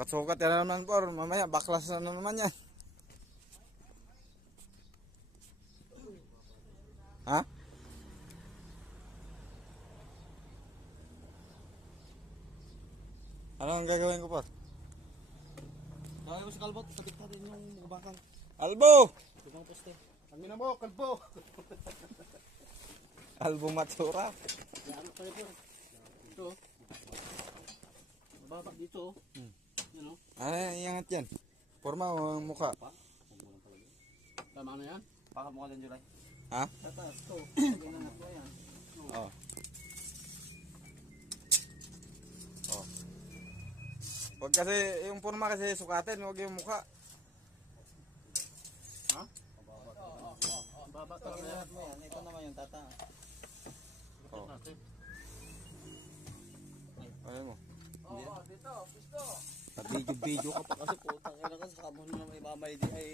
Sukat-sukat yan na naman, por. Mamaya, baklas na naman yan. Ha? Ano ang gagawin ko, por? Kaya mo sa kalbot, sabit natin yung bakang. Albo! Ibang poste. Ang ina mo, kalbo. Albo Matsura. Yan mo pala po. Ito. Mababa dito. Yan o. Ay, iangat yan. Forma o ang mukha. Tama na yan? Baka mo ka din, July. Ha? Tataas to. Ginangat mo yan. Oo. Oh. Huwag kasi, yung forma kasi sukatin, huwag yung mukha. Ha? Baba talaga yan. Ito naman yung tata. Oh. Natin. Ano mo? Oo, dito, gusto. Video ka pa. Kasi putang ina ka sa kamon mo na may mamay di ay...